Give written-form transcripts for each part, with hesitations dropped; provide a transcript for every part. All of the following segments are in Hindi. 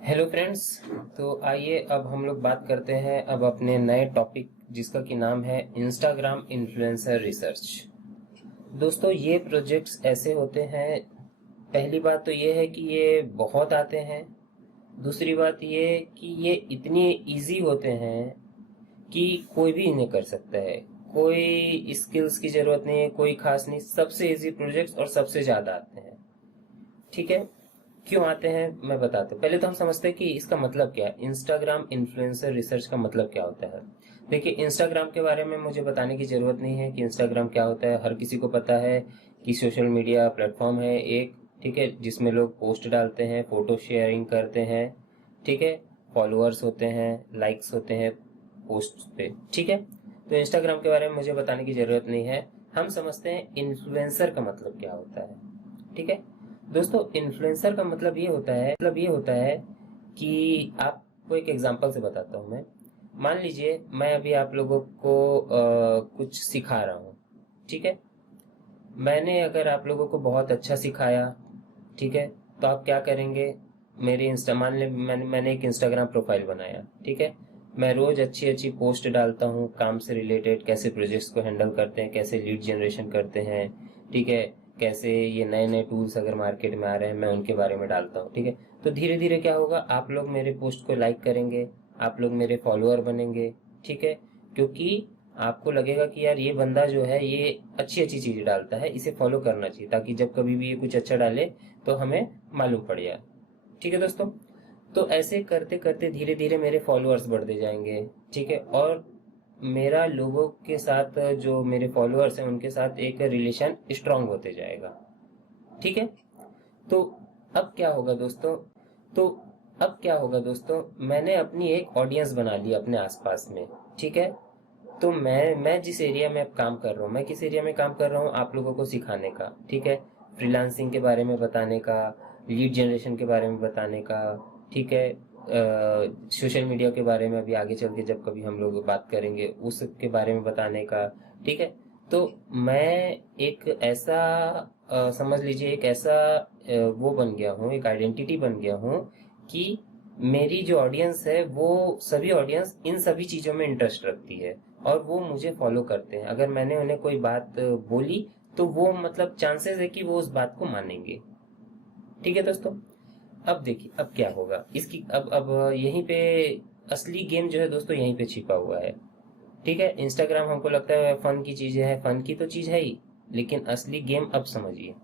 Hello friends. तो आइए अब हम लोग बात करते हैं अब अपने नए टॉपिक जिसका कि नाम है इंस्टाग्राम इन्फ्लुएंसर रिसर्च। दोस्तों ये प्रोजेक्ट्स ऐसे होते हैं, पहली बात तो ये है कि ये बहुत आते हैं। दूसरी बात ये कि ये इतने इजी होते हैं कि कोई भी इन्हें कर सकता है। कोई स्किल्स की जरूरत नहीं है, कोई खास नहीं, सबसे इजी प्रोजेक्ट्स और सबसे ज्यादा आते हैं। ठीक है, क्यों आते हैं मैं बताता हूँ। पहले तो हम समझते हैं कि इसका मतलब क्या है, इंस्टाग्राम इन्फ्लुएंसर रिसर्च का मतलब क्या होता है। देखिए, इंस्टाग्राम के बारे में मुझे बताने की जरूरत नहीं है कि इंस्टाग्राम क्या होता है, हर किसी को पता है कि सोशल मीडिया प्लेटफॉर्म है एक, ठीक है, जिसमें लोग पोस्ट डालते हैं, फोटो शेयरिंग करते हैं, ठीक है, फॉलोअर्स होते हैं, लाइक्स होते हैं पोस्ट पे, ठीक है। तो इंस्टाग्राम के बारे में मुझे बताने की जरूरत नहीं है। हम समझते हैं इन्फ्लुएंसर का मतलब क्या होता है। ठीक है दोस्तों, इन्फ्लुएंसर का मतलब ये होता है कि आपको एक एग्जांपल से बताता हूँ मैं। मान लीजिए मैं अभी आप लोगों को कुछ सिखा रहा हूँ, ठीक है। मैंने अगर आप लोगों को बहुत अच्छा सिखाया, ठीक है, तो आप क्या करेंगे, मेरे इंस्टा मान ले मैंने एक इंस्टाग्राम प्रोफाइल बनाया, ठीक है। मैं रोज अच्छी अच्छी पोस्ट डालता हूँ काम से रिलेटेड, कैसे प्रोजेक्ट्स को हैंडल करते हैं, कैसे लीड जनरेशन करते हैं, ठीक है, कैसे ये नए नए टूल्स अगर मार्केट में आ रहे हैं मैं उनके बारे में डालता हूँ, ठीक है। तो धीरे धीरे क्या होगा, आप लोग मेरे पोस्ट को लाइक करेंगे, आप लोग मेरे फॉलोअर बनेंगे, ठीक है। क्योंकि आपको लगेगा कि यार ये बंदा जो है ये अच्छी अच्छी चीजें डालता है, इसे फॉलो करना चाहिए, ताकि जब कभी भी ये कुछ अच्छा डाले तो हमें मालूम पड़ जाए। ठीक है दोस्तों, तो ऐसे करते करते धीरे धीरे मेरे फॉलोअर्स बढ़ते जाएंगे, ठीक है। और मेरा लोगों के साथ, जो मेरे फॉलोअर्स हैं उनके साथ एक रिलेशन स्ट्रांग होते जाएगा, ठीक है। तो अब क्या होगा दोस्तों, तो अब क्या होगा दोस्तों, मैंने अपनी एक ऑडियंस बना ली अपने आसपास में, ठीक है। तो मैं जिस एरिया में अब काम कर रहा हूँ, मैं किस एरिया में काम कर रहा हूँ, आप लोगों को सिखाने का, ठीक है, फ्रीलांसिंग के बारे में बताने का, लीड जनरेशन के बारे में बताने का, ठीक है, सोशल मीडिया के बारे में अभी आगे चल के जब कभी हम लोग बात करेंगे उसके बारे में बताने का, ठीक है। तो मैं एक ऐसा समझ लीजिए एक ऐसा वो बन गया हूँ, एक आइडेंटिटी बन गया हूँ कि मेरी जो ऑडियंस है वो सभी ऑडियंस इन सभी चीजों में इंटरेस्ट रखती है और वो मुझे फॉलो करते हैं। अगर मैंने उन्हें कोई बात बोली तो वो मतलब चांसेस है कि वो उस बात को मानेंगे। ठीक है दोस्तों, अब देखिए अब क्या होगा इसकी, अब यहीं पे असली गेम जो है दोस्तों यहीं पे छिपा हुआ है। ठीक है, इंस्टाग्राम हमको लगता है फन की चीज है, फन की तो चीज है ही, लेकिन असली गेम अब समझिए।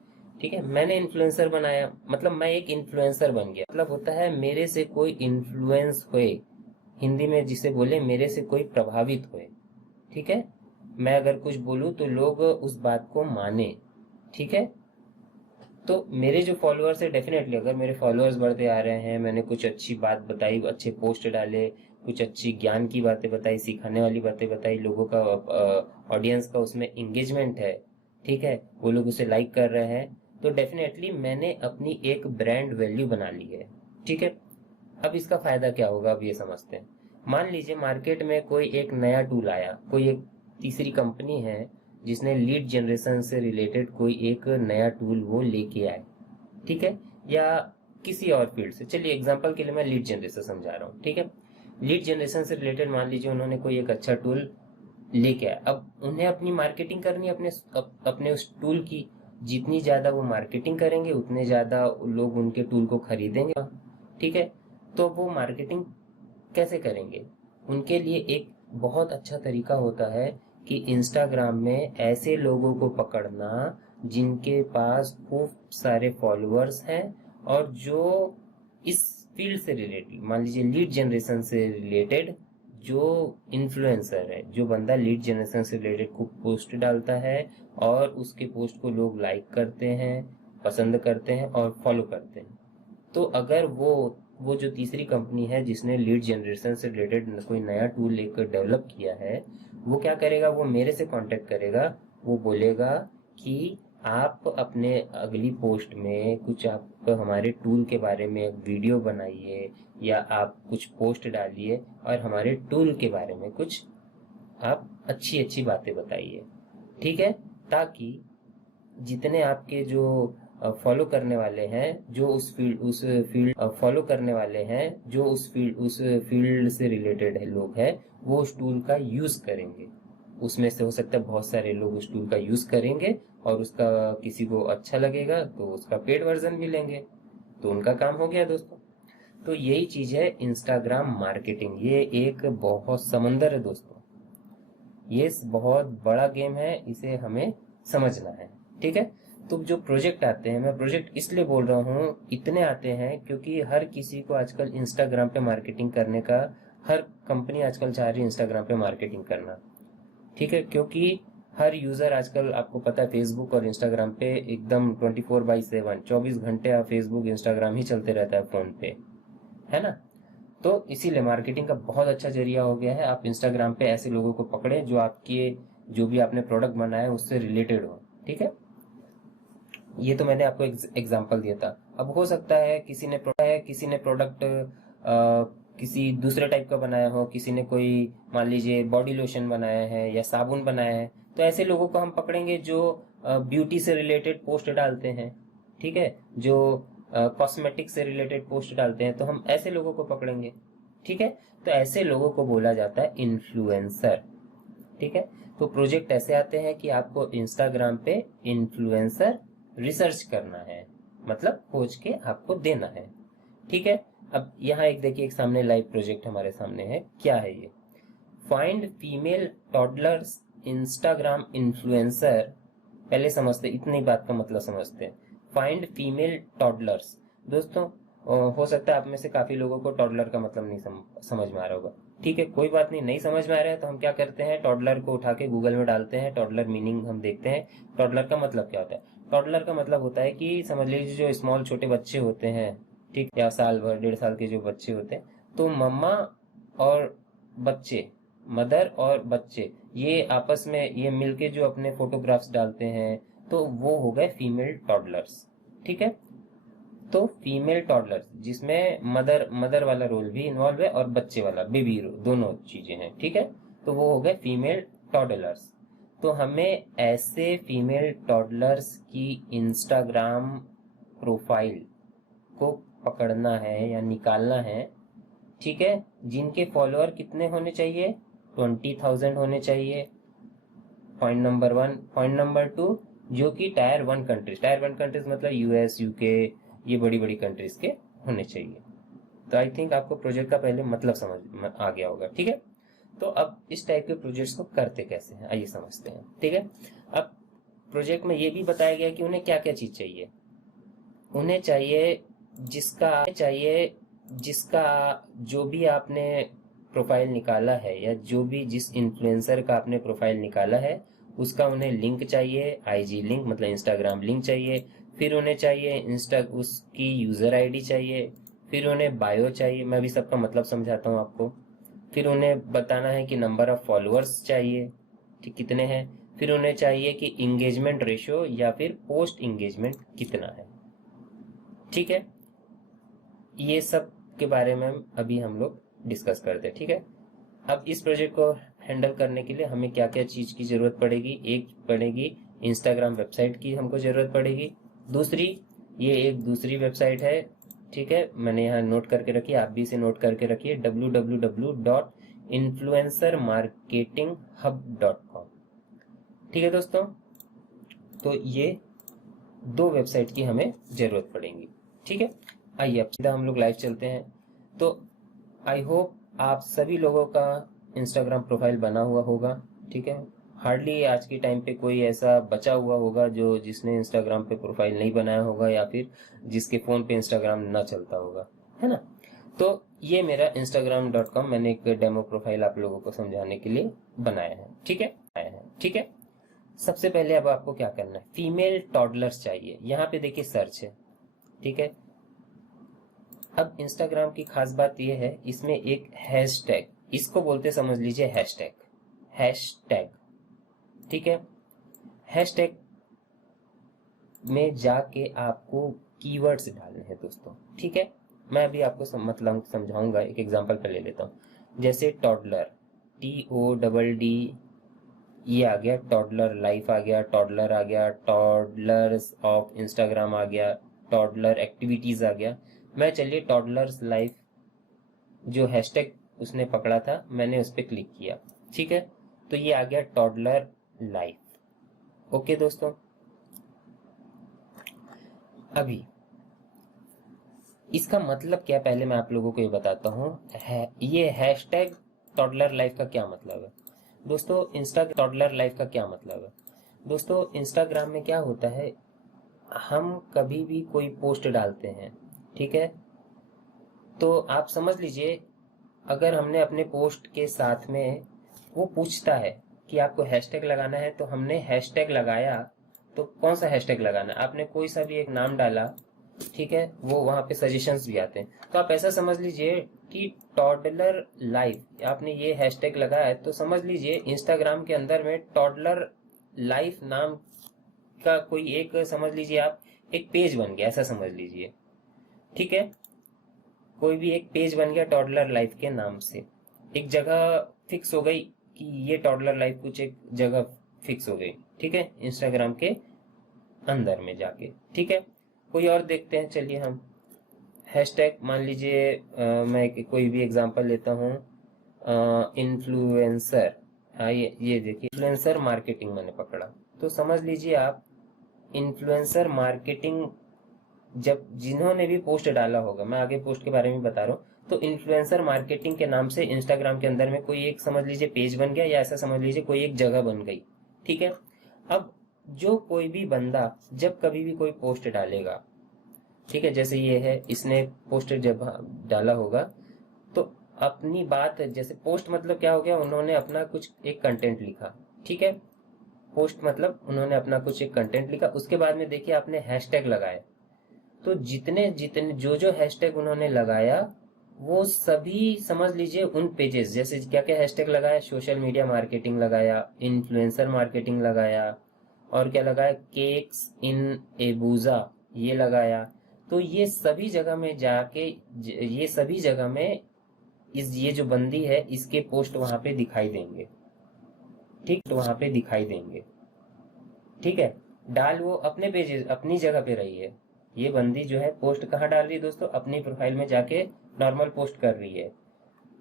ठीक है, मैंने इन्फ्लुएंसर बनाया, मतलब मैं एक इन्फ्लुएंसर बन गया, मतलब होता है मेरे से कोई इन्फ्लुएंस हुए, हिंदी में जिसे बोले मेरे से कोई प्रभावित हुए। ठीक है, मैं अगर कुछ बोलूं तो लोग उस बात को माने, ठीक है। तो मेरे जो फॉलोअर्स है, डेफिनेटली अगर मेरे फॉलोअर्स बढ़ते आ रहे हैं, मैंने कुछ अच्छी बात बताई, अच्छे पोस्ट डाले, कुछ अच्छी ज्ञान की बातें बताई, सिखाने वाली बातें बताई, लोगों का ऑडियंस का उसमें एंगेजमेंट है, ठीक है, वो लोग उसे लाइक कर रहे हैं, तो डेफिनेटली मैंने अपनी एक ब्रांड वैल्यू बना ली है। ठीक है, अब इसका फायदा क्या होगा, अब ये समझते हैं। मान लीजिए मार्केट में कोई एक नया टूल आया, कोई एक तीसरी कंपनी है जिसने लीड जनरेशन से रिलेटेड कोई एक नया टूल वो लेके आए, ठीक है, या किसी और फील्ड से, चलिए एग्जांपल के लिए मैं लीड जनरेशन समझा रहा हूँ, ठीक है। लीड जनरेशन से रिलेटेड मान लीजिए उन्होंने कोई एक अच्छा टूल लेके आया, अब उन्हें अपनी मार्केटिंग करनी है अपने उस टूल की। जितनी ज्यादा वो मार्केटिंग करेंगे उतने ज्यादा लोग उनके टूल को खरीदेंगे, ठीक है। तो वो मार्केटिंग कैसे करेंगे, उनके लिए एक बहुत अच्छा तरीका होता है कि इंस्टाग्राम में ऐसे लोगों को पकड़ना जिनके पास खूब सारे फॉलोअर्स हैं और जो इस फील्ड से रिलेटेड, मान लीजिए लीड जनरेशन से रिलेटेड, जो इन्फ्लुएंसर है, जो बंदा लीड जनरेशन से रिलेटेड खूब पोस्ट डालता है और उसके पोस्ट को लोग लाइक करते हैं, पसंद करते हैं और फॉलो करते हैं। तो अगर वो जो तीसरी कंपनी है जिसने लीड जनरेशन से रिलेटेड कोई नया टूल लेकर डेवलप किया है, वो क्या करेगा, वो मेरे से कांटेक्ट करेगा, वो बोलेगा कि आप अपने अगली पोस्ट में कुछ आप हमारे टूल के बारे में एक वीडियो बनाइए या आप कुछ पोस्ट डालिए और हमारे टूल के बारे में कुछ आप अच्छी अच्छी बातें बताइए, ठीक है, ताकि जितने आपके जो फॉलो करने वाले हैं जो उस फील्ड फॉलो करने वाले हैं जो उस फील्ड से रिलेटेड है लोग हैं, वो उस टूल का यूज करेंगे। उसमें से हो सकता है बहुत सारे लोग उस टूल का यूज करेंगे और उसका किसी को अच्छा लगेगा तो उसका पेड वर्जन भी लेंगे, तो उनका काम हो गया दोस्तों। तो यही चीज है इंस्टाग्राम मार्केटिंग। ये एक बहुत समंदर है दोस्तों, ये बहुत बड़ा गेम है, इसे हमें समझना है। ठीक है, तो जो प्रोजेक्ट आते हैं, मैं प्रोजेक्ट इसलिए बोल रहा हूँ, इतने आते हैं क्योंकि हर किसी को आजकल इंस्टाग्राम पे मार्केटिंग करने का, हर कंपनी आजकल चाह रही है इंस्टाग्राम पे मार्केटिंग करना। ठीक है, क्योंकि हर यूजर आजकल, आपको पता है, फेसबुक और इंस्टाग्राम पे एकदम 24/7 24 घंटे आप फेसबुक इंस्टाग्राम ही चलते रहता है फोन पे, है ना। तो इसीलिए मार्केटिंग का बहुत अच्छा जरिया हो गया है। आप इंस्टाग्राम पे ऐसे लोगों को पकड़े जो आपके, जो भी आपने प्रोडक्ट बनाया है उससे रिलेटेड हो। ठीक है, ये तो मैंने आपको एग्जांपल दिया था। अब हो सकता है किसी ने प्रोडक्ट किसी दूसरे टाइप का बनाया हो, किसी ने कोई मान लीजिए बॉडी लोशन बनाया है या साबुन बनाया है, तो ऐसे लोगों को हम पकड़ेंगे जो ब्यूटी से रिलेटेड पोस्ट डालते हैं। ठीक है, जो कॉस्मेटिक से रिलेटेड पोस्ट डालते हैं, तो हम ऐसे लोगों को पकड़ेंगे। ठीक है, तो ऐसे लोगों को बोला जाता है इन्फ्लुएंसर। ठीक है, तो प्रोजेक्ट ऐसे आते हैं कि आपको इंस्टाग्राम पे इन्फ्लुएंसर रिसर्च करना है, मतलब खोज के आपको देना है। ठीक है, अब यहाँ एक देखिए, एक सामने लाइव प्रोजेक्ट हमारे सामने है। क्या है ये? Find female toddlers Instagram influencer. पहले समझते, इतनी बात का मतलब समझते हैं। Find female toddlers. दोस्तों, हो सकता है आप में से काफी लोगों को टॉडलर का मतलब नहीं समझ में आ रहा होगा। ठीक है, कोई बात नहीं, नहीं समझ में आ रहा है तो हम क्या करते हैं, टॉडलर को उठा के गूगल में डालते हैं, टॉडलर मीनिंग हम देखते हैं, टॉडलर का मतलब क्या होता है। टॉडलर का मतलब होता है कि समझ लीजिए जो स्मॉल छोटे बच्चे होते हैं, ठीक, या साल भर 1.5 साल के जो बच्चे होते हैं, तो मम्मा और बच्चे, मदर और बच्चे, ये आपस में ये मिलके जो अपने फोटोग्राफ्स डालते हैं, तो वो हो गए फीमेल टॉडलर्स। ठीक है, तो फीमेल टॉडलर्स जिसमें मदर वाला रोल भी इन्वॉल्व है और बच्चे वाला बेबी रोल, दोनों चीजें हैं। ठीक है, तो वो हो गए फीमेल टॉडलर्स। तो हमें ऐसे फीमेल टॉडलर्स की इंस्टाग्राम प्रोफाइल को पकड़ना है या निकालना है। ठीक है, जिनके फॉलोअर कितने होने चाहिए, 20,000 होने चाहिए, पॉइंट नंबर 1। पॉइंट नंबर 2, जो कि टायर 1 कंट्रीज मतलब यूएस, यूके, ये बड़ी बड़ी कंट्रीज के होने चाहिए। तो आई थिंक आपको प्रोजेक्ट का पहले मतलब समझ में आ गया होगा। ठीक है, तो अब इस टाइप के प्रोजेक्ट्स को करते कैसे हैं, आइए समझते हैं। ठीक है, अब प्रोजेक्ट में ये भी बताया गया कि उन्हें क्या क्या चीज चाहिए। उन्हें चाहिए जिसका जो भी आपने प्रोफाइल निकाला है, या जो भी जिस इन्फ्लुएंसर का आपने प्रोफाइल निकाला है, उसका उन्हें लिंक चाहिए, आईजी लिंक मतलब इंस्टाग्राम लिंक चाहिए। फिर उन्हें चाहिए उसकी यूजर आईडी चाहिए। फिर उन्हें बायो चाहिए, मैं भी सबका मतलब समझाता हूँ आपको। फिर उन्हें बताना है कि नंबर ऑफ फॉलोअर्स चाहिए, ठीक, कितने हैं। फिर उन्हें चाहिए कि इंगेजमेंट रेशियो या फिर पोस्ट इंगेजमेंट कितना है। ठीक है, ये सब के बारे में अभी हम लोग डिस्कस करते हैं। ठीक है, अब इस प्रोजेक्ट को हैंडल करने के लिए हमें क्या क्या चीज की जरूरत पड़ेगी। एक पड़ेगी इंस्टाग्राम वेबसाइट की, हमको जरूरत पड़ेगी। दूसरी, ये एक दूसरी वेबसाइट है, ठीक है, मैंने यहाँ नोट करके रखी है, आप भी इसे नोट करके रखिए, www.influencermarketinghub.com। ठीक है दोस्तों, तो ये 2 वेबसाइट की हमें जरूरत पड़ेगी। ठीक है, आइए अब सीधा हम लोग लाइव चलते हैं। तो आई होप आप सभी लोगों का इंस्टाग्राम प्रोफाइल बना हुआ होगा। ठीक है, हार्डली आज के टाइम पे कोई ऐसा बचा हुआ होगा जो जिसने इंस्टाग्राम पे प्रोफाइल नहीं बनाया होगा, या फिर जिसके फोन पे इंस्टाग्राम ना चलता होगा, है ना। तो ये मेरा instagram.com, मैंने एक डेमो प्रोफाइल आप लोगों को समझाने के लिए बनाया है। ठीक है, सबसे पहले अब आपको क्या करना है, फीमेल टॉडलर्स चाहिए, यहाँ पे देखिए सर्च है। ठीक है, अब इंस्टाग्राम की खास बात यह है, इसमें एक हैशटैग, इसको बोलते समझ लीजिए हैशटैग। ठीक है, हैशटैग में जाके आपको कीवर्ड्स डालने हैं दोस्तों। ठीक है, मैं अभी आपको मतलब समझाऊंगा, एक एग्जांपल पे ले लेता हूँ। जैसे टॉडलर, TODDLR, ये आ गया, टॉडलर लाइफ आ गया, टॉडलर आ गया, टॉडलर्स ऑफ इंस्टाग्राम आ गया, टॉडलर एक्टिविटीज आ गया। मैं चलिए टॉडलर्स लाइफ जो हैशटैग उसने पकड़ा था मैंने उस पर क्लिक किया, ठीक है। तो ये आ गया टॉडलर लाइफ। ओके दोस्तों, अभी इसका मतलब क्या पहले मैं आप लोगों को ये बताता हूँ। ये हैशटैग टॉडलर लाइफ का क्या मतलब है दोस्तों, टॉडलर लाइफ का क्या मतलब है दोस्तों। इंस्टाग्राम में क्या होता है, हम कभी भी कोई पोस्ट डालते हैं, ठीक है, तो आप समझ लीजिए अगर हमने अपने पोस्ट के साथ में, वो पूछता है कि आपको हैशटैग लगाना है, तो हमने हैशटैग लगाया, तो कौन सा हैशटैग लगाना है, आपने कोई सा भी एक नाम डाला, ठीक है, वो वहां पे सजेशंस भी आते हैं। तो आप ऐसा समझ लीजिए कि टॉडलर लाइफ आपने ये हैशटैग लगाया है, तो समझ लीजिए इंस्टाग्राम के अंदर में टॉडलर लाइफ नाम का कोई एक, समझ लीजिए आप एक पेज बन गया, ऐसा समझ लीजिए, ठीक है। कोई भी एक पेज बन गया टॉडलर लाइफ के नाम से, एक जगह फिक्स हो गई कि ये टॉडलर लाइफ कुछ एक जगह फिक्स हो गई, ठीक है, इंस्टाग्राम के अंदर में जाके, ठीक है। कोई और देखते हैं, चलिए हम हैशटैग मान लीजिए, मैं कोई भी एग्जांपल लेता हूँ, इन्फ्लुएंसर। हाँ, ये देखिए इन्फ्लुएंसर मार्केटिंग मैंने पकड़ा, तो समझ लीजिए आप इन्फ्लुएंसर मार्केटिंग जब जिन्होंने भी पोस्ट डाला होगा, मैं आगे पोस्ट के बारे में बता रहा हूँ, तो इन्फ्लुएंसर मार्केटिंग के नाम से इंस्टाग्राम के अंदर में कोई एक समझ लीजिए पेज बन गया, या ऐसा समझ लीजिए कोई एक जगह बन गई, ठीक है। अब जो कोई भी बंदा जब कभी भी कोई पोस्ट डालेगा, ठीक है, जैसे ये है, इसने पोस्ट जब डाला होगा, तो अपनी बात, जैसे पोस्ट मतलब क्या हो गया, उन्होंने अपना कुछ एक कंटेंट लिखा, ठीक है, पोस्ट मतलब उन्होंने अपना कुछ एक कंटेंट लिखा, उसके बाद में देखिए आपने हैशटैग लगाया, तो जितने जितने जो हैशटैग उन्होंने लगाया, वो सभी समझ लीजिए उन पेजेस, जैसे क्या क्या हैशटैग लगाया, सोशल मीडिया मार्केटिंग लगाया, इन्फ्लुएंसर मार्केटिंग लगाया, और क्या लगाया, केक्स इन एबूजा ये लगाया, तो ये सभी जगह में जाके, ये सभी जगह में ये जो बंदी है इसके पोस्ट वहां पे दिखाई देंगे, ठीक, तो वहां पे दिखाई देंगे, ठीक है। डाल वो अपने पेज अपनी जगह पे रही है, ये बंदी जो है पोस्ट कहाँ डाल रही है दोस्तों, अपनी प्रोफाइल में जाके नॉर्मल पोस्ट कर रही है,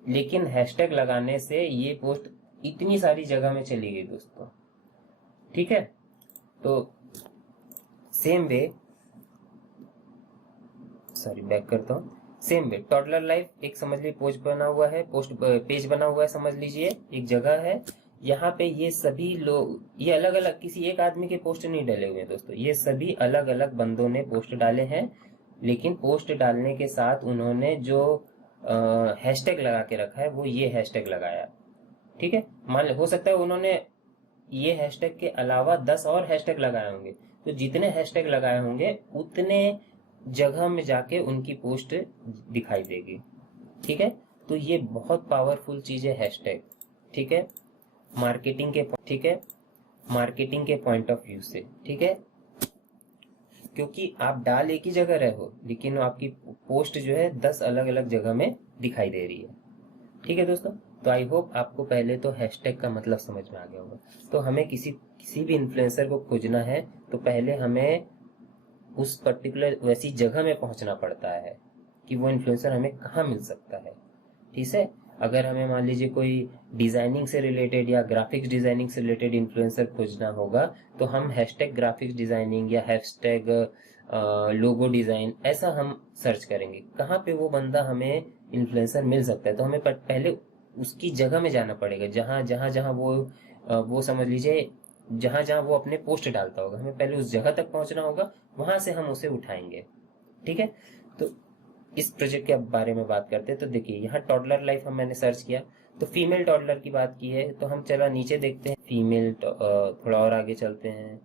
लेकिन हैशटैग लगाने से ये पोस्ट इतनी सारी जगह में चली गई दोस्तों, ठीक है। तो सेम वे, सॉरी बैक करता हूँ, सेम वे टॉडलर लाइफ एक समझ लीजिए पोस्ट बना हुआ है, पोस्ट पेज बना हुआ है, समझ लीजिए एक जगह है, यहाँ पे ये सभी लोग, ये अलग अलग किसी एक आदमी के पोस्ट नहीं डाले हुए हैं दोस्तों, ये सभी अलग अलग बंदों ने पोस्ट डाले हैं, लेकिन पोस्ट डालने के साथ उन्होंने जो हैशटैग लगा के रखा है वो ये हैशटैग लगाया, ठीक है। मान हो सकता है उन्होंने ये हैशटैग के अलावा 10 और हैशटैग लगाए होंगे, तो जितने हैशटैग लगाए होंगे उतने जगह में जाके उनकी पोस्ट दिखाई देगी, ठीक है। तो ये बहुत पावरफुल चीज है हैशटैग, ठीक है, मार्केटिंग के, ठीक है, मार्केटिंग के पॉइंट ऑफ व्यू से, ठीक है, क्योंकि आप डाल एक ही जगह रहे हो, लेकिन आपकी पोस्ट जो है 10 अलग अलग जगह में दिखाई दे रही है, ठीक है दोस्तों। तो आई होप आपको पहले तो हैशटैग का मतलब समझ में आ गया होगा। तो हमें किसी भी इन्फ्लुएंसर को खोजना है, तो पहले हमें उस पर्टिकुलर वैसी जगह में पहुंचना पड़ता है कि वो इन्फ्लुएंसर हमें कहाँ मिल सकता है, ठीक है। अगर हमें मान लीजिए कोई डिजाइनिंग से रिलेटेड या ग्राफिक्स डिजाइनिंग से रिलेटेड इन्फ्लुएंसर खोजना होगा, तो हम हैशटैग ग्राफिक्स डिजाइनिंग या हैशटैग लोगो डिजाइन ऐसा हम सर्च करेंगे, कहाँ पे वो बंदा हमें इन्फ्लुएंसर मिल सकता है। तो हमें पहले उसकी जगह में जाना पड़ेगा, जहाँ वो समझ लीजिए जहाँ वो अपने पोस्ट डालता होगा, हमें पहले उस जगह तक पहुंचना होगा, वहां से हम उसे उठाएंगे, ठीक है। तो इस प्रोजेक्ट के बारे में बात करते हैं। तो देखिए यहाँ टॉडलर लाइफ मैंने सर्च किया, तो फीमेल टॉडलर की बात की है, तो हम चला नीचे देखते हैं फीमेल, थोड़ा और आगे चलते हैं,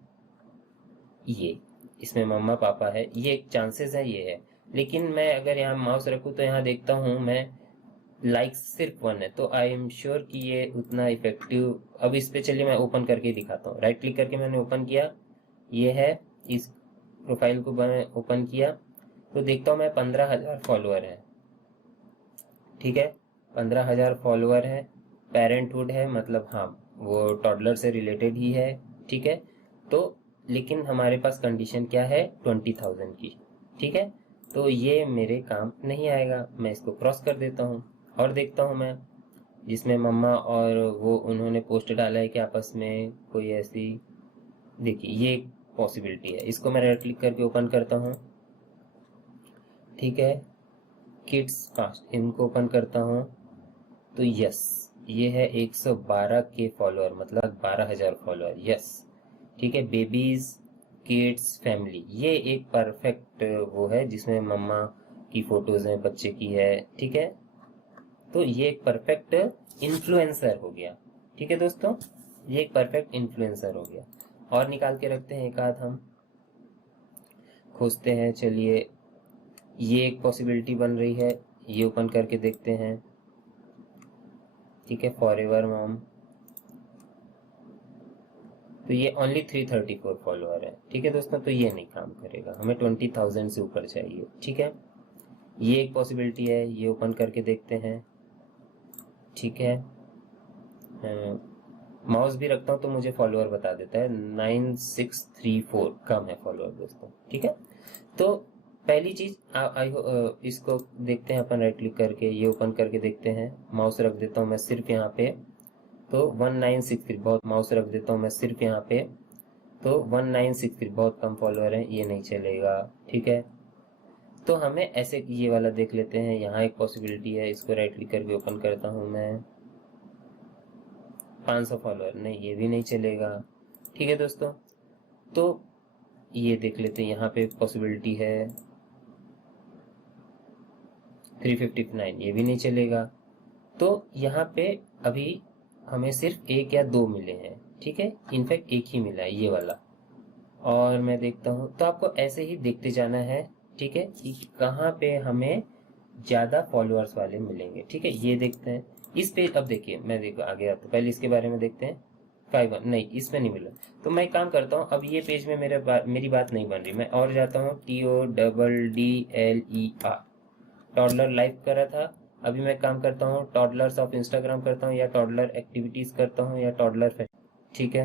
ये इसमें मम्मा पापा है, ये एक चांसेस है, ये है, लेकिन मैं अगर यहाँ माउस रखूँ तो यहाँ देखता हूँ मैं लाइक्स सिर्फ 1 है, तो आई एम श्योर कि ये उतना इफेक्टिव। अब इस पे चलिए मैं ओपन करके दिखाता हूँ, राइट क्लिक करके मैंने ओपन किया, ये है, इस प्रोफाइल को मैंने ओपन किया, तो देखता हूँ मैं 15,000 फॉलोअर है, ठीक है, 15,000 फॉलोअर है, पेरेंटहुड है, मतलब हाँ वो टॉडलर से रिलेटेड ही है, ठीक है। तो लेकिन हमारे पास कंडीशन क्या है, 20,000 की, ठीक है। तो ये मेरे काम नहीं आएगा, मैं इसको क्रॉस कर देता हूँ और देखता हूँ मैं, जिसमें मम्मा और वो उन्होंने पोस्ट डाला है कि आपस में कोई ऐसी, देखिए ये एक पॉसिबिलिटी है। इसको मैं राइट क्लिक करके ओपन करता हूँ, ठीक है। किड्स कास्ट इनको ओपन करता हूँ, तो यस ये है 112 के फॉलोअर, मतलब 12,000 फॉलोअर, यस, ठीक है। बेबीज किड्स फैमिली, ये एक परफेक्ट वो है जिसमें मम्मा की फोटोज हैं, बच्चे की है, ठीक है। तो ये एक परफेक्ट इन्फ्लुएंसर हो गया, ठीक है दोस्तों, ये एक परफेक्ट इन्फ्लुएंसर हो गया। और निकाल के रखते हैं एक आध, हम खोजते हैं, चलिए ये एक पॉसिबिलिटी बन रही है, ये ओपन करके देखते हैं, ठीक है। फॉरएवर मॉम, तो ये ओनली 334 फॉलोअर है, ठीक है दोस्तों। तो ये नहीं काम करेगा, हमें 20,000 से ऊपर चाहिए, ठीक है। ये एक पॉसिबिलिटी है, ये ओपन करके देखते हैं, ठीक है। माउस भी रखता हूँ तो मुझे फॉलोअर बता देता है, 9634 कम है फॉलोअर दोस्तों, ठीक है। तो पहली चीज इसको देखते हैं अपन, राइट क्लिक करके ये ओपन करके देखते हैं, माउस रख देता हूँ मैं सिर्फ यहाँ पे, तो 1963, बहुत, माउस रख देता हूँ मैं सिर्फ यहाँ पे, तो 1963 बहुत कम फॉलोअर है, ये नहीं चलेगा, ठीक है। तो हमें ऐसे ये वाला देख लेते हैं, यहाँ एक पॉसिबिलिटी है, इसको राइट क्लिक करके ओपन करता हूँ मैं, 500 फॉलोअर, नहीं ये भी नहीं चलेगा, ठीक है दोस्तों। तो ये देख लेते हैं, यहाँ पे पॉसिबिलिटी है 359, ये भी नहीं चलेगा। तो यहाँ पे अभी हमें सिर्फ एक या दो मिले हैं, ठीक है, इनफैक्ट एक ही मिला है, ये वाला। और मैं देखता हूँ, तो आपको ऐसे ही देखते जाना है, ठीक है, कि कहाँ पे हमें ज्यादा फॉलोअर्स वाले मिलेंगे, ठीक है। ये देखते हैं इस पे, अब देखिए मैं देखो आगे आता हूँ, पहले इसके बारे में देखते हैं। 51 नहीं, इसमें नहीं मिला, तो मैं एक काम करता हूँ, अब ये पेज में मेरी बात नहीं बन रही, मैं और जाता हूँ, TODDLER, टॉडलर लाइव करा था। अभी मैं काम करता हूँ, टॉडलर्स ऑफ इंस्टाग्राम करता हूँ, या टॉडलर एक्टिविटीज करता हूँ, या टॉडलर, ठीक है।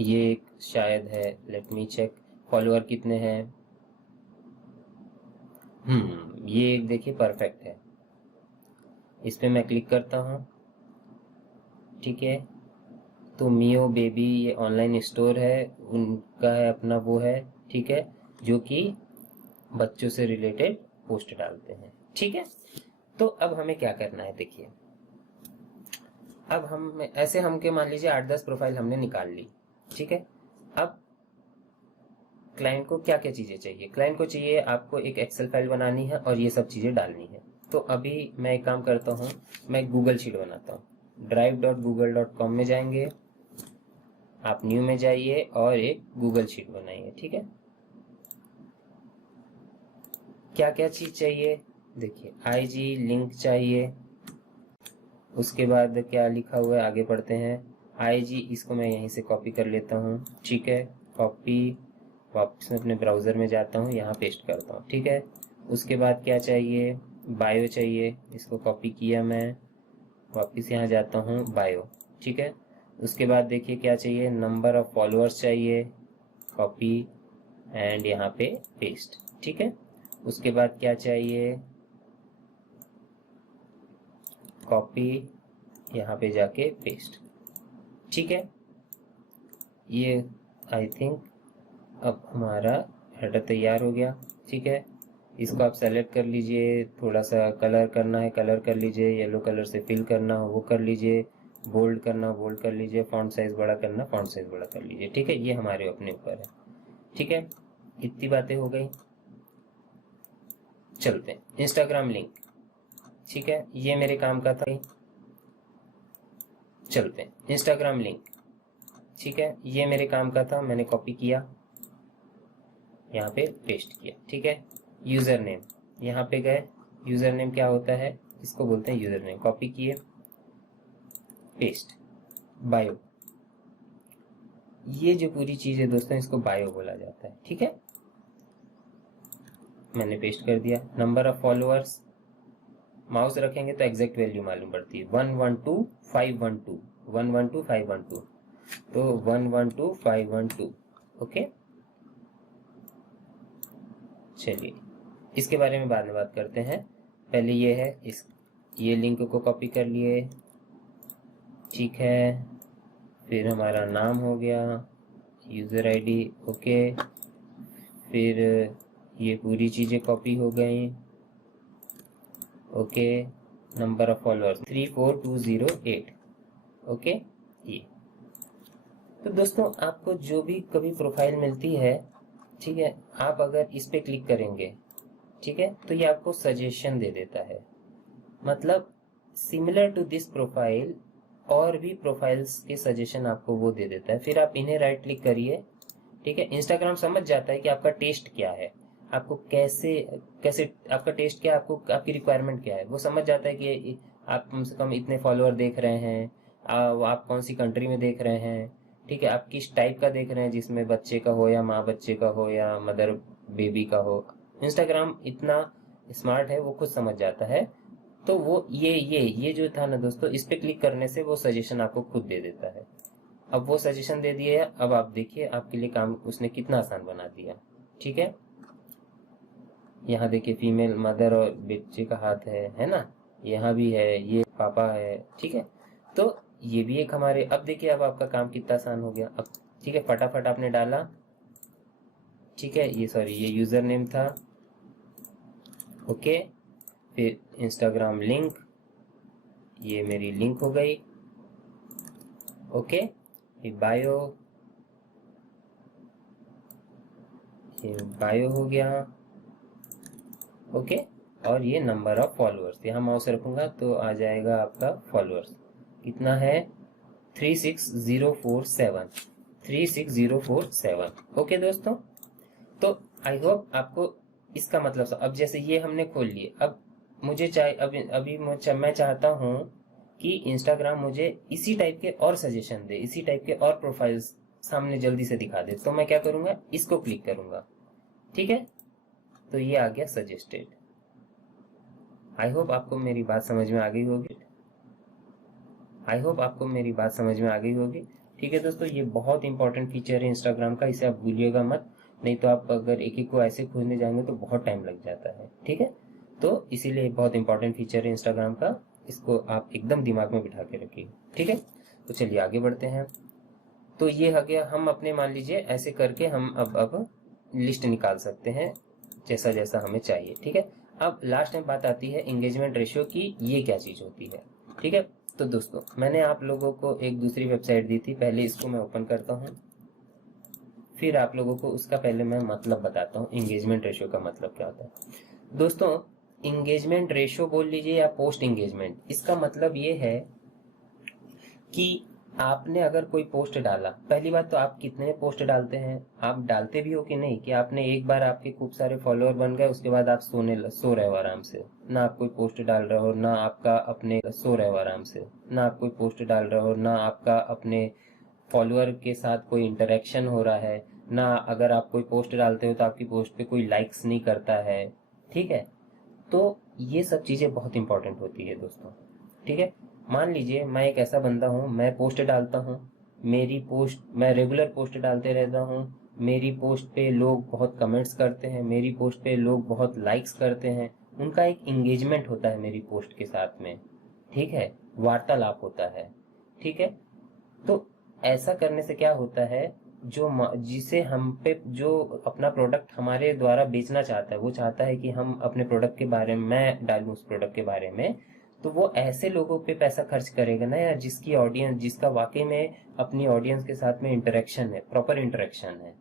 ये शायद है, लेट मी चेक, फॉलोअर कितने हैं। ये देखिए परफेक्ट है, इस पे मैं क्लिक करता हूँ, ठीक है। तो मियो बेबी ये ऑनलाइन स्टोर है, उनका है अपना वो है, ठीक है, जो कि बच्चों से रिलेटेड पोस्ट डालते हैं, ठीक है। तो अब हमें क्या करना है, देखिए अब हम ऐसे हमके मान लीजिए 8-10 प्रोफाइल हमने निकाल ली, ठीक है। अब क्लाइंट को क्या क्या चीजें चाहिए, क्लाइंट को चाहिए आपको एक एक्सेल फाइल बनानी है और ये सब चीजें डालनी है। तो अभी मैं एक काम करता हूँ, मैं गूगल शीट बनाता हूँ, drive.google.com में जाएंगे, आप न्यू में जाइए और एक गूगल शीट बनाइए, ठीक है। क्या क्या चीज चाहिए, देखिए IG लिंक चाहिए, उसके बाद क्या लिखा हुआ है, आगे पढ़ते हैं। IG इसको मैं यहीं से कॉपी कर लेता हूँ, ठीक है, कॉपी, वापस मैं अपने ब्राउजर में जाता हूँ, यहाँ पेस्ट करता हूँ, ठीक है। उसके बाद क्या चाहिए, बायो चाहिए, इसको कॉपी किया मैं, वापस यहाँ जाता हूँ, बायो, ठीक है। उसके बाद देखिए क्या चाहिए, नंबर ऑफ फॉलोअर्स चाहिए, कॉपी एंड यहाँ पे पेस्ट, ठीक है। उसके बाद क्या चाहिए, कॉपी, यहाँ पे जाके पेस्ट, ठीक है। ये आई थिंक अब हमारा हेडर तैयार हो गया, ठीक है। इसको आप सेलेक्ट कर लीजिए, थोड़ा सा कलर करना है कलर कर लीजिए, येलो कलर से फिल करना हो वो कर लीजिए, बोल्ड करना बोल्ड कर लीजिए, फॉन्ट साइज बड़ा करना फॉन्ट साइज बड़ा कर लीजिए, ठीक है। ये हमारे अपने ऊपर है, ठीक है। इतनी बातें हो गई, चलते हैं इंस्टाग्राम लिंक, ठीक है, ये मेरे काम का था, चलते हैं इंस्टाग्राम लिंक, ठीक है, ये मेरे काम का था, मैंने कॉपी किया, यहाँ पे पेस्ट किया, ठीक है। यूजर नेम, यहाँ पे गए, यूजर नेम क्या होता है, इसको बोलते हैं यूजर नेम, कॉपी किए, पेस्ट, बायो, ये जो पूरी चीज है दोस्तों इसको बायो बोला जाता है, ठीक है। मैंने पेस्ट कर दिया। नंबर ऑफ फॉलोअर्स माउस रखेंगे तो एग्जैक्ट वैल्यू मालूम पड़ती है। 112,512 112,512, तो 112,512। ओके, चलिए इसके बारे में बाद में बात करते हैं। पहले ये है, ये लिंक को कॉपी कर लिए, ठीक है। फिर हमारा नाम हो गया, यूज़र आईडी, ओके। फिर ये पूरी चीज़ें कॉपी हो गई, okay. Number of followers 34208, okay. ये तो दोस्तों आपको जो भी कभी प्रोफाइल मिलती है, ठीक है, आप अगर इस पे क्लिक करेंगे, ठीक है, तो ये आपको सजेशन दे देता है। मतलब सिमिलर टू दिस प्रोफाइल और भी प्रोफाइल्स के सजेशन आपको वो दे देता है। फिर आप इन्हें राइट क्लिक करिए, ठीक है। इंस्टाग्राम समझ जाता है कि आपका टेस्ट क्या है, आपको कैसे कैसे आपका टेस्ट क्या है, आपको आपकी रिक्वायरमेंट क्या है, वो समझ जाता है कि आप कम से कम इतने फॉलोअर देख रहे हैं, आप कौन सी कंट्री में देख रहे हैं, ठीक है, आप किस टाइप का देख रहे हैं, जिसमें बच्चे का हो या माँ बच्चे का हो या मदर बेबी का हो। इंस्टाग्राम इतना स्मार्ट है, वो खुद समझ जाता है। तो वो ये जो था ना दोस्तों, इस पे क्लिक करने से वो सजेशन आपको खुद दे देता है। अब वो सजेशन दे दिए, अब आप देखिए आपके लिए काम उसने कितना आसान बना दिया, ठीक है। यहाँ देखिए फीमेल मदर और बच्चे का हाथ है ना, यहाँ भी है, ये पापा है, ठीक है। तो ये भी एक हमारे, अब देखिए अब आपका काम कितना आसान हो गया। अब ठीक है, फटाफट आपने डाला, ठीक है। ये सॉरी, ये यूजर नेम था, ओके। फिर इंस्टाग्राम लिंक, ये मेरी लिंक हो गई, ओके। ये बायो, ये बायो हो गया, ओके। और ये नंबर ऑफ फॉलोअर्स, यहाँ माउस रखूंगा तो आ जाएगा आपका फॉलोअर्स कितना है, 36047 36047, ओके दोस्तों। तो आई होप आपको इसका मतलब अब जैसे ये हमने खोल लिए, अब मुझे अभी मैं चाहता हूँ कि इंस्टाग्राम मुझे इसी टाइप के और सजेशन दे, इसी टाइप के और प्रोफाइल्स सामने जल्दी से दिखा दे। तो मैं क्या करूंगा, इसको क्लिक करूंगा, ठीक है। तो ये आ गया सजेस्टेड। आई होप आपको मेरी बात समझ में आ गई होगी, आई होप आपको मेरी बात समझ में आ गई होगी, ठीक है दोस्तों। ये बहुत इंपॉर्टेंट फीचर है इंस्टाग्राम का, इसे आप भूलिएगा मत, नहीं तो आप अगर एक एक को ऐसे खोजने जाएंगे तो बहुत टाइम लग जाता है, ठीक है। तो इसीलिए बहुत इंपॉर्टेंट फीचर है इंस्टाग्राम का, इसको आप एकदम दिमाग में बिठा के रखिए, ठीक है। तो चलिए आगे बढ़ते हैं। तो ये हो गया, हम अपने मान लीजिए ऐसे करके हम अब लिस्ट निकाल सकते हैं जैसा जैसा हमें चाहिए, ठीक है। अब लास्ट में बात आती है एंगेजमेंट रेशियो की, ये क्या चीज होती है, ठीक है। तो दोस्तों मैंने आप लोगों को एक दूसरी वेबसाइट दी थी, पहले इसको मैं ओपन करता हूँ, फिर आप लोगों को उसका पहले मैं मतलब बताता हूँ, एंगेजमेंट रेशियो का मतलब क्या होता है। दोस्तों एंगेजमेंट रेशियो बोल लीजिए या पोस्ट एंगेजमेंट, इसका मतलब ये है कि आपने अगर कोई पोस्ट डाला, पहली बात तो आप कितने पोस्ट डालते हैं, आप डालते भी हो कि नहीं, कि आपने एक बार आपके खूब सारे फॉलोअर बन गए उसके बाद आप सो रहे हो आराम से, ना आप कोई पोस्ट डाल रहे हो, ना आपका अपने सो रहे हो आराम से, ना आप कोई पोस्ट डाल रहे हो, ना आपका अपने फॉलोअर के साथ कोई इंटरेक्शन हो रहा है, ना अगर आप कोई पोस्ट डालते हो तो आपकी पोस्ट पे कोई लाइक्स नहीं करता है, ठीक है। तो ये सब चीजें बहुत इंपॉर्टेंट होती है दोस्तों, ठीक है। मान लीजिए मैं एक ऐसा बंदा हूँ, मैं पोस्ट डालता हूँ, मेरी पोस्ट, मैं रेगुलर पोस्ट डालते रहता हूँ, मेरी पोस्ट पे लोग बहुत कमेंट्स करते हैं, मेरी पोस्ट पे लोग बहुत लाइक्स करते हैं, उनका एक एंगेजमेंट होता है मेरी पोस्ट के साथ में, ठीक है, वार्तालाप होता है, ठीक है। तो ऐसा करने से क्या होता है, जिसे हम पे जो अपना प्रोडक्ट हमारे द्वारा बेचना चाहता है, वो चाहता है कि हम अपने प्रोडक्ट के बारे में, मैं डालूं उस प्रोडक्ट के बारे में, तो वो ऐसे लोगों पे पैसा खर्च करेगा ना यार, जिसकी ऑडियंस, जिसका वाकई में अपनी ऑडियंस के साथ में इंटरेक्शन है, प्रॉपर इंटरेक्शन है,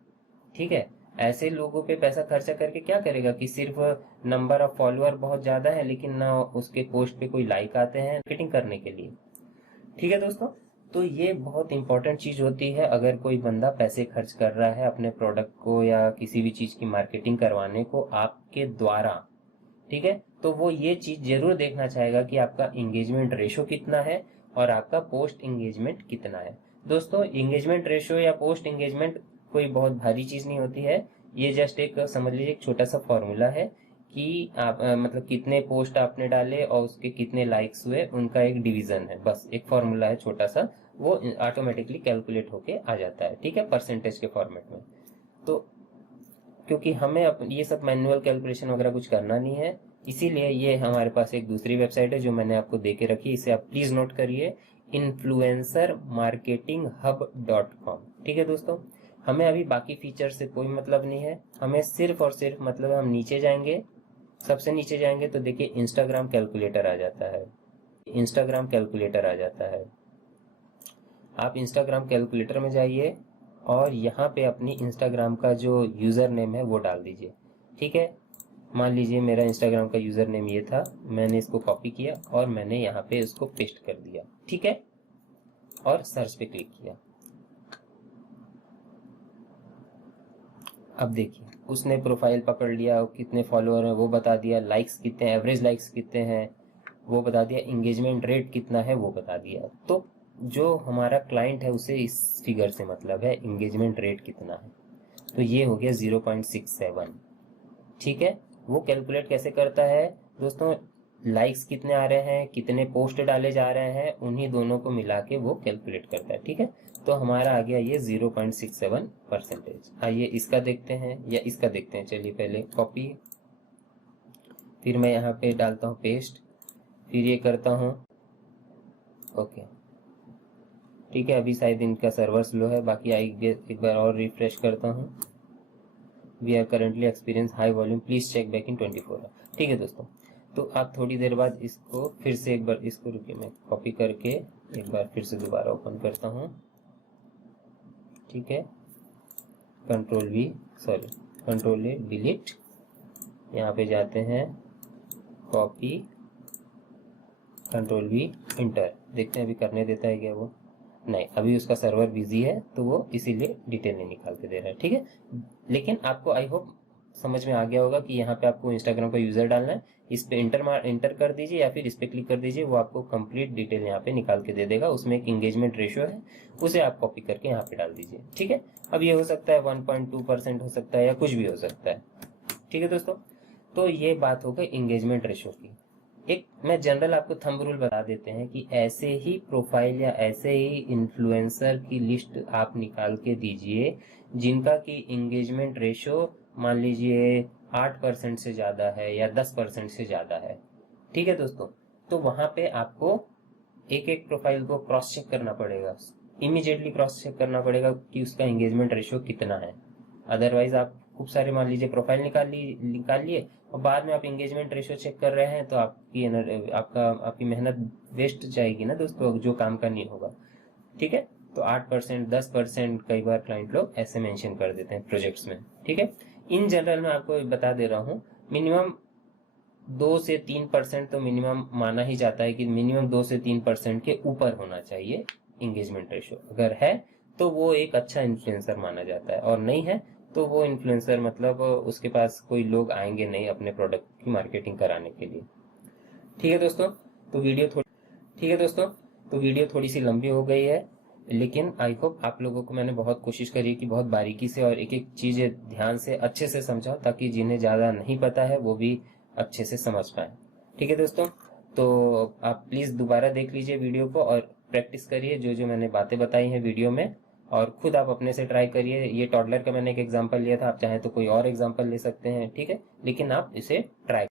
ठीक है। ऐसे लोगों पे पैसा खर्चा करके क्या करेगा कि सिर्फ नंबर ऑफ फॉलोअर बहुत ज्यादा है लेकिन ना उसके पोस्ट पे कोई लाइक आते हैं मार्केटिंग करने के लिए, ठीक है दोस्तों। तो ये बहुत इंपॉर्टेंट चीज होती है, अगर कोई बंदा पैसे खर्च कर रहा है अपने प्रोडक्ट को या किसी भी चीज की मार्केटिंग करवाने को आपके द्वारा, ठीक है, तो वो ये चीज जरूर देखना चाहेगा कि आपका एंगेजमेंट रेशो कितना है और आपका पोस्ट एंगेजमेंट कितना है। दोस्तों एंगेजमेंट रेशो या पोस्ट एंगेजमेंट कोई बहुत भारी चीज नहीं होती है, ये जस्ट एक समझ लीजिए एक छोटा सा फॉर्मूला है कि आप मतलब कितने पोस्ट आपने डाले और उसके कितने लाइक्स हुए, उनका एक डिवीजन है, बस एक फॉर्मूला है छोटा सा, वो ऑटोमेटिकली कैलकुलेट होके आ जाता है, ठीक है, परसेंटेज के फॉर्मेट में। तो क्योंकि हमें ये सब मैनुअल कैलकुलेशन वगैरह कुछ करना नहीं है, इसीलिए ये हमारे पास एक दूसरी वेबसाइट है जो मैंने आपको दे के रखी, इसे आप प्लीज नोट करिए, influencermarketinghub.com। ठीक है दोस्तों, हमें अभी बाकी फीचर से कोई मतलब नहीं है, हमें सिर्फ और सिर्फ मतलब हम नीचे जाएंगे, सबसे नीचे जाएंगे तो देखिए इंस्टाग्राम कैलकुलेटर आ जाता है, इंस्टाग्राम कैलकुलेटर आ जाता है। आप इंस्टाग्राम कैलकुलेटर में जाइए और यहाँ पे अपनी इंस्टाग्राम का जो यूज़र नेम है वो डाल दीजिए, ठीक है। मान लीजिए मेरा इंस्टाग्राम का यूज़र नेम ये था, मैंने इसको कॉपी किया और मैंने यहाँ पे इसको पेस्ट कर दिया, ठीक है, और सर्च पे क्लिक किया। अब देखिए उसने प्रोफाइल पकड़ लिया, कितने फॉलोअर हैं वो बता दिया, लाइक्स कितने, एवरेज लाइक्स कितने हैं वो बता दिया, एंगेजमेंट रेट कितना है वो बता दिया। तो जो हमारा क्लाइंट है उसे इस फिगर से मतलब है एंगेजमेंट रेट कितना है, तो ये हो गया 0.67, ठीक है। वो कैलकुलेट कैसे करता है दोस्तों, लाइक्स कितने आ रहे हैं, कितने पोस्ट डाले जा रहे हैं, उन्हीं दोनों को मिला के वो कैलकुलेट करता है, ठीक है। तो हमारा आ गया ये 0.67%। आइए इसका देखते हैं या इसका देखते हैं, चलिए पहले कॉपी, फिर मैं यहाँ पे डालता हूँ पेस्ट, फिर ये करता हूँ ओके, ठीक है। अभी शायद इनका सर्वर स्लो है, बाकी एक बार और रिफ्रेश करता हूँ। We are currently experience high volume, please check back in 24 hour. ठीक है दोस्तों, तो आप थोड़ी देर बाद इसको फिर से एक बार, इसको रुकिए मैं कॉपी करके एक बार फिर से दोबारा ओपन करता हूँ, ठीक है। कंट्रोल ए डिलीट, यहाँ पे जाते हैं कॉपी, कंट्रोल वी इंटर, देखते हैं अभी करने देता है क्या वो, नहीं, अभी उसका सर्वर बिजी है तो वो इसीलिए डिटेल नहीं निकाल के दे रहा है, ठीक है। लेकिन आपको आई होप समझ में आ गया होगा कि यहाँ पे आपको इंस्टाग्राम का यूजर डालना है, इस पे इंटर कर दीजिए या फिर इस पे क्लिक कर दीजिए, वो आपको कंप्लीट डिटेल यहाँ पे निकाल के दे देगा। उसमें एक एंगेजमेंट रेशियो है, उसे आप कॉपी करके यहाँ पे डाल दीजिए, ठीक है। अब ये हो सकता है 1.2% हो सकता है या कुछ भी हो सकता है, ठीक है दोस्तों। तो ये बात हो गई एंगेजमेंट रेशियो की। एक मैं जनरल आपको थंब रूल बता देते हैं कि ऐसे ही प्रोफाइल या ऐसे ही इन्फ्लुएंसर की लिस्ट आप निकाल के दीजिए जिनका की एंगेजमेंट रेशियो मान लीजिए 8% से ज़्यादा है या 10% से ज़्यादा है, ठीक है दोस्तों। तो वहाँ पे आपको एक एक प्रोफाइल को क्रॉस चेक करना पड़ेगा, इमीडिएटली क्रॉस चेक करना पड़ेगा कि उसका एंगेजमेंट रेशियो कितना है। अदरवाइज आप खूब सारे मान लीजिए प्रोफाइल निकाल लिए और बाद में आप एंगेजमेंट रेशियो चेक कर रहे हैं तो आपकी मेहनत वेस्ट जाएगी ना दोस्तों, जो काम का नहीं होगा, ठीक है। तो 8%, 10% कई बार क्लाइंट लोग ऐसे मेंशन कर देते हैं प्रोजेक्ट्स में, ठीक है। इन जनरल में आपको बता दे रहा हूँ, मिनिमम 2 से 3% तो मिनिमम माना ही जाता है कि मिनिमम 2 से 3% के ऊपर होना चाहिए एंगेजमेंट रेशियो। अगर है तो वो एक अच्छा इन्फ्लुएंसर माना जाता है, और नहीं है तो वो इन्फ्लुएंसर मतलब उसके पास कोई लोग आएंगे नहीं अपने प्रोडक्ट की मार्केटिंग कराने के लिए, ठीक है दोस्तों। तो वीडियो थोड़ी सी लंबी हो गई है, लेकिन आई होप आप लोगों को मैंने बहुत कोशिश करी कि बहुत बारीकी से और एक एक चीज ध्यान से अच्छे से समझाओ, ताकि जिन्हें ज्यादा नहीं पता है वो भी अच्छे से समझ पाए, ठीक है दोस्तों। तो आप प्लीज दोबारा देख लीजिए वीडियो को और प्रैक्टिस करिए जो जो मैंने बातें बताई हैं वीडियो में, और खुद आप अपने से ट्राई करिए। ये टॉडलर का मैंने एक एग्जांपल लिया था, आप चाहें तो कोई और एग्जांपल ले सकते हैं, ठीक है, लेकिन आप इसे ट्राई